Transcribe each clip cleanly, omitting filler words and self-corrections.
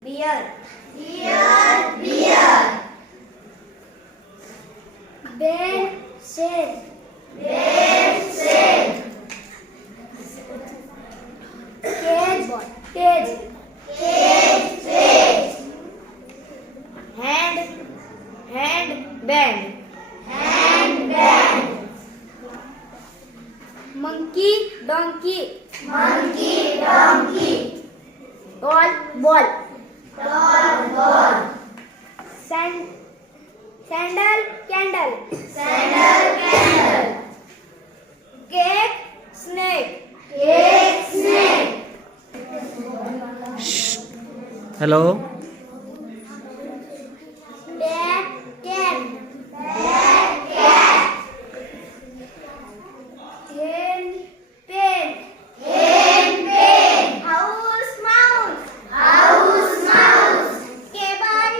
Beer. Beer. Bed. Shed. Cage. Band. Monkey. Donkey. Doll. Ball. Sandal. Candle. Cake. Snake. Hello. Bad cat. Hen. House mouse. Cable.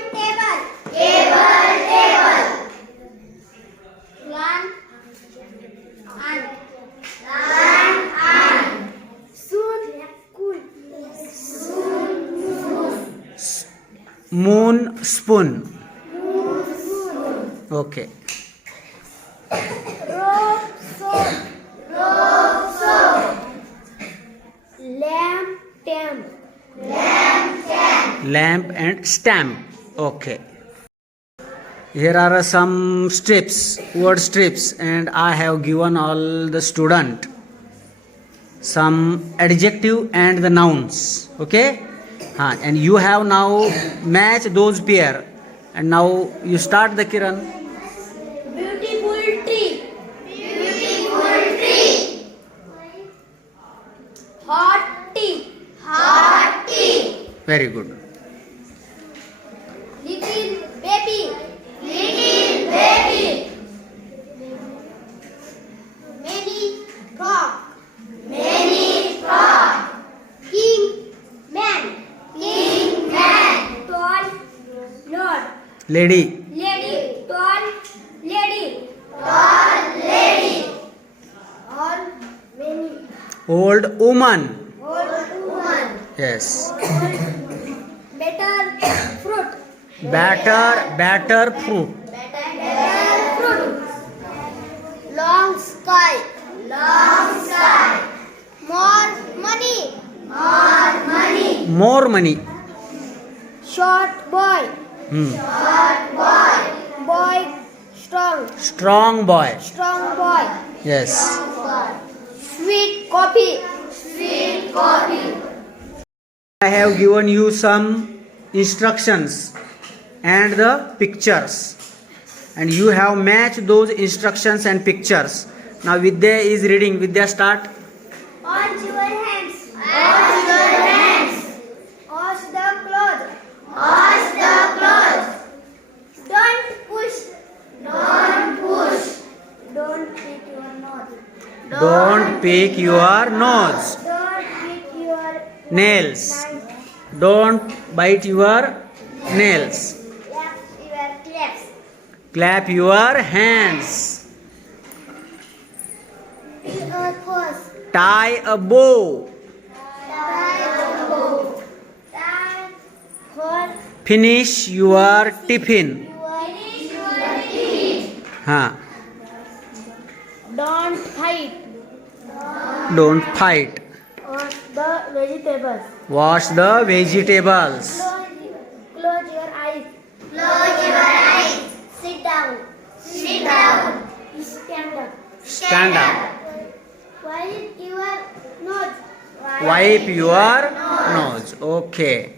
Plant. Ant. Soon. Cool. Moon. Spoon. Okay. Rope. Soap. Lamp. Tamp. Lamp and stamp. Okay. Here are some strips, word strips, and I have given all the student some adjective and the nouns. Okay. And you have now match those pair. And now you start the Kiran. Beautiful tree. Hot tea. Very good. Little baby. Many frog. King man. Tall lord. Lady. Tall lady. All many. Old woman. Old woman. Yes. Better fruit. Better fruit. Long sky. More money. More money. Short boy. Boy strong. Strong boy. Yes. Sweet coffee. I have given you some instructions and the pictures, and you have matched those instructions and pictures. Now Vidya is reading. Vidya, start. Wash your hands. Wash the clothes. Don't push. Don't pick your nose. Don't pick your nose. Don't pick your Nails. Don't bite your nails. Clap your hands. Tie a bow. Finish your tiffin. Don't fight. Wash the vegetables. Close your eyes. Sit down. Stand up. Wipe your nose. Wipe your nose. Okay.